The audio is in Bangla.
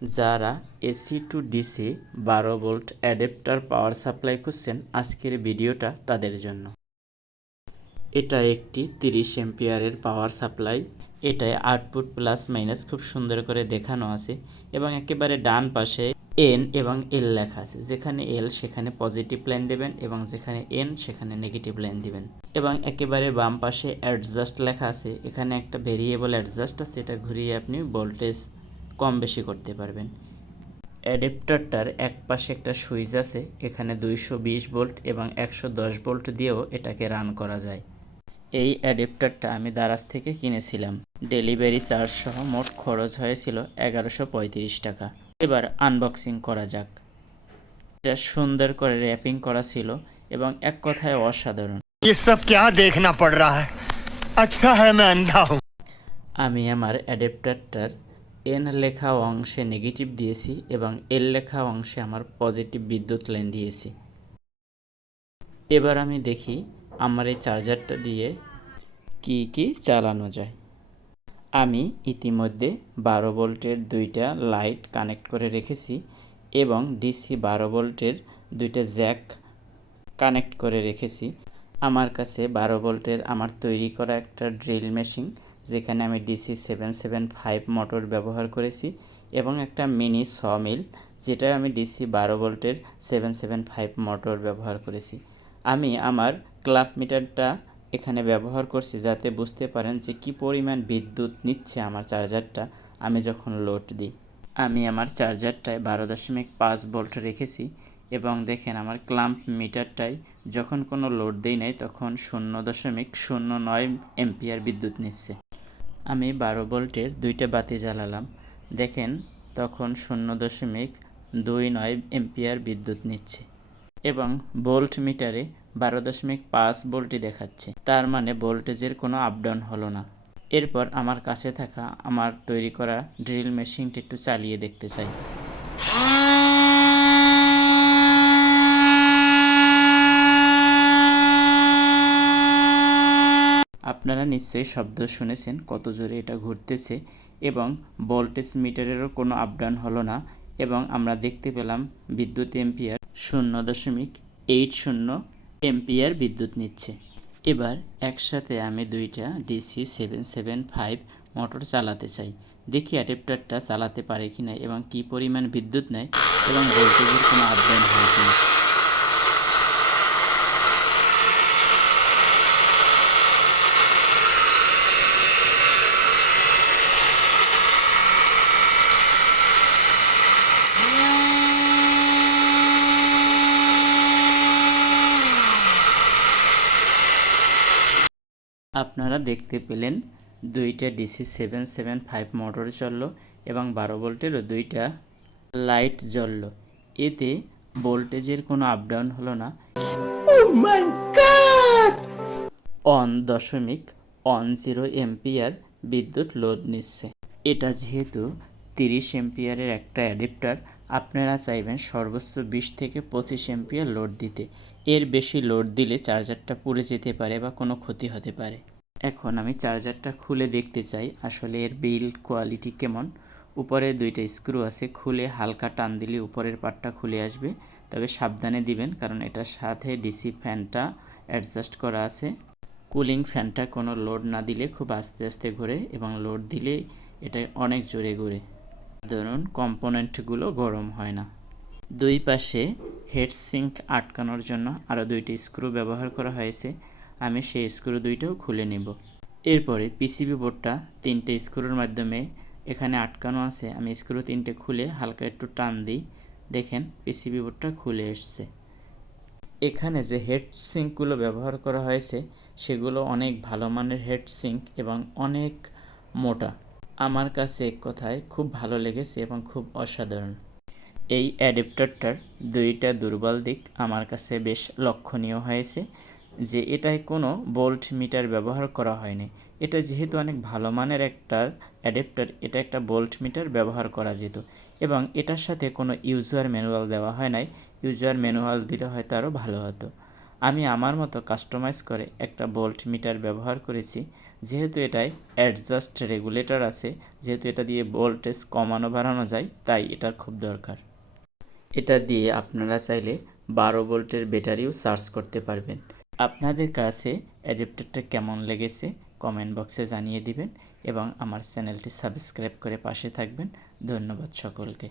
যারা এসি টু ডিসি বারো ভোল্ট অ্যাডাপ্টার পাওয়ার সাপ্লাই খুঁজছেন আজকের ভিডিওটা তাদের জন্য। এটা একটি তিরিশ এম্পিয়ারের পাওয়ার সাপ্লাই। এটায় আউটপুট প্লাস মাইনাস খুব সুন্দর করে দেখানো আছে এবং একেবারে ডান পাশে এন এবং এল লেখা আছে। যেখানে এল সেখানে পজিটিভ লাইন দেবেন এবং যেখানে এন সেখানে নেগেটিভ লাইন দিবেন। এবং একেবারে বাম পাশে অ্যাডজাস্ট লেখা আছে। এখানে একটা ভেরিয়েবল অ্যাডজাস্ট আছে এটা ঘুরিয়ে আপনি ভোল্টেজ কম বেশি করতে পারবেন। অ্যাডেপ্টারটার এক পাশে একটা সুইচ আছে এখানে দুইশো বিশ ভোল্ট এবং একশো দশ ভোল্ট দিয়েও এটাকে রান করা যায়। এই অ্যাডেপ্টারটা আমি দারাজ থেকে কিনেছিলাম। ডেলিভারি চার্জ সহ মোট খরচ হয়েছিল এগারোশো পঁয়ত্রিশ টাকা। এবার আনবক্সিং করা যাক। এটা সুন্দর করে র্যাপিং করা ছিল এবং এক কথায় অসাধারণ। আমি আমার অ্যাডেপ্টারটার এন লেখা অংশে নেগেটিভ দিয়েছি এবং এল লেখা অংশে আমার পজিটিভ বিদ্যুৎ লাইন দিয়েছি। এবার আমি দেখি আমার এই চার্জারটা দিয়ে কি কি চালানো যায়। আমি ইতিমধ্যে বারো ভোল্টের দুইটা লাইট কানেক্ট করে রেখেছি এবং ডিসি বারো ভোল্টের দুইটা জ্যাক কানেক্ট করে রেখেছি। আমার কাছে বারো ভোল্টের আমার তৈরি করা একটা ড্রিল মেশিন যেখানে আমি DC seven seven five motor ব্যবহার করেছি এবং একটা মিনি স মিল যেটা আমি ডিসি বারো ভোল্টের সেভেন সেভেন ফাইভ মোটর ব্যবহার করেছি। আমি আমার ক্লাব মিটারটা এখানে ব্যবহার করছি যাতে বুঝতে পারেন যে কি পরিমাণ বিদ্যুৎ নিচ্ছে আমার চার্জারটা আমি যখন লোড দিই, আমি আমার চার্জারটায় বারো দশমিক পাঁচ ভোল্ট রেখেছি এবং দেখেন আমার ক্লাম্প মিটারটায় যখন কোনো লোড দেই নাই, তখন শূন্য দশমিক শূন্য নয় এম্পিয়ার বিদ্যুৎ নিচ্ছে। আমি বারো ভোল্টের দুইটা বাতি জ্বালালাম। দেখেন, তখন শূন্য দশমিক দুই নয় এম্পিয়ার বিদ্যুৎ নিচ্ছে এবং ভোল্ট মিটারে বারো দশমিক পাঁচ ভোল্টই দেখাচ্ছে। তার মানে ভোল্টেজের কোনো আপডাউন হলো না। এরপর আমার কাছে থাকা, আমার তৈরি করা ড্রিল মেশিনটি একটু চালিয়ে দেখতে চাই। আপনারা নিশ্চয়ই শব্দ শুনেছেন, কত জোরে এটা ঘুরতেছে এবং ভোল্টেজ মিটারেরও কোনো আপডাউন হলো না এবং আমরা দেখতে পেলাম বিদ্যুৎ এম্পিয়ার শূন্য দশমিক এইট শূন্য এম্পিয়ার বিদ্যুৎ নিচ্ছে। এবার একসাথে আমি দুইটা DC seven seven five motor চালাতে চাই। দেখি অ্যাডাপ্টারটা চালাতে পারে কি না এবং কি পরিমাণ বিদ্যুৎ নেয় এবং ভোল্টেজের কোনো আপডাউন হয় কিনা। আপনারা দেখতে পেলেন দুইটা DC seven seven five motor চলল এবং বারো ভোল্টেরও দুইটা লাইট জ্বলল। এতে ভোল্টেজের কোনো আপডাউন হলো না। অন দশমিক অন জিরো এম্পিয়ার বিদ্যুৎ লোড নিচ্ছে। এটা যেহেতু তিরিশ এম্পিয়ারের একটা অ্যাডাপ্টার আপনারা চাইবেন সর্বোচ্চ বিশ থেকে পঁচিশ এম্পিয়ার লোড দিতে। এর বেশি লোড দিলে চার্জারটা পুড়ে যেতে পারে বা কোনো ক্ষতি হতে পারে। এখন আমি চার্জারটা খুলে দেখতে চাই, আসলে এর বিল কোয়ালিটি কেমন? উপরে দুইটা স্ক্রু আছে, খুলে হালকা টান দিলে উপরের পাটটা খুলে আসবে। তবে সাবধানে দিবেন, কারণ এটার সাথে ডিসি ফ্যানটা অ্যাডজাস্ট করা আছে। কুলিং ফ্যানটা কোনো লোড না দিলে খুব আস্তে আস্তে ঘোরে এবং লোড দিলে এটা অনেক জোরে ঘুরে। ধরুন, কম্পোনেন্টগুলো গরম হয় না। দুই পাশে হেড সিঙ্ক আটকানোর জন্য আরও দুইটি স্ক্রু ব্যবহার করা হয়েছে। আমি সেই স্ক্রু দুইটাও খুলে নেব। এরপরে পিসিবি বোর্ডটা তিনটে স্ক্রুর মাধ্যমে এখানে আটকানো আছে। আমি স্ক্রু তিনটে খুলে হালকা একটু টান দিই। দেখেন, পিসিবি বোর্ডটা খুলে এসছে। এখানে যে হেড সিঙ্কগুলো ব্যবহার করা হয়েছে, সেগুলো অনেক ভালো মানের হেড সিঙ্ক এবং অনেক মোটা। আমার কাছে এক কথায় খুব ভালো লেগেছে এবং খুব অসাধারণ। এই অ্যাডাপ্টারটার দুইটা দুর্বল দিক আমার কাছে বেশ লক্ষণীয় হয়েছে, যে এটায় কোনো বোল্ট মিটার ব্যবহার করা হয়নি। এটা যেহেতু অনেক ভালো মানের একটা অ্যাডাপ্টার, এটা একটা বোল্ট মিটার ব্যবহার করা যেত এবং এটার সাথে কোনো ইউজার ম্যানুয়াল দেওয়া হয় নাই। ইউজার ম্যানুয়াল দিলে হয়তো আরও ভালো হতো। আমি আমার মতো কাস্টমাইজ করে একটা ভোল্ট মিটার ব্যবহার করেছি, যেহেতু এটায় অ্যাডজাস্ট রেগুলেটর আছে, যেহেতু এটা দিয়ে ভোল্টেজ কমানো বাড়ানো যায়, তাই এটা খুব দরকার। এটা দিয়ে আপনারা চাইলে বারো ভোল্টের ব্যাটারিও চার্জ করতে পারবেন। আপনাদের কাছে অ্যাডাপ্টারটা কেমন লেগেছে কমেন্ট বক্সে জানিয়ে দিবেন এবং আমার চ্যানেলটি সাবস্ক্রাইব করে পাশে থাকবেন। ধন্যবাদ সকলকে।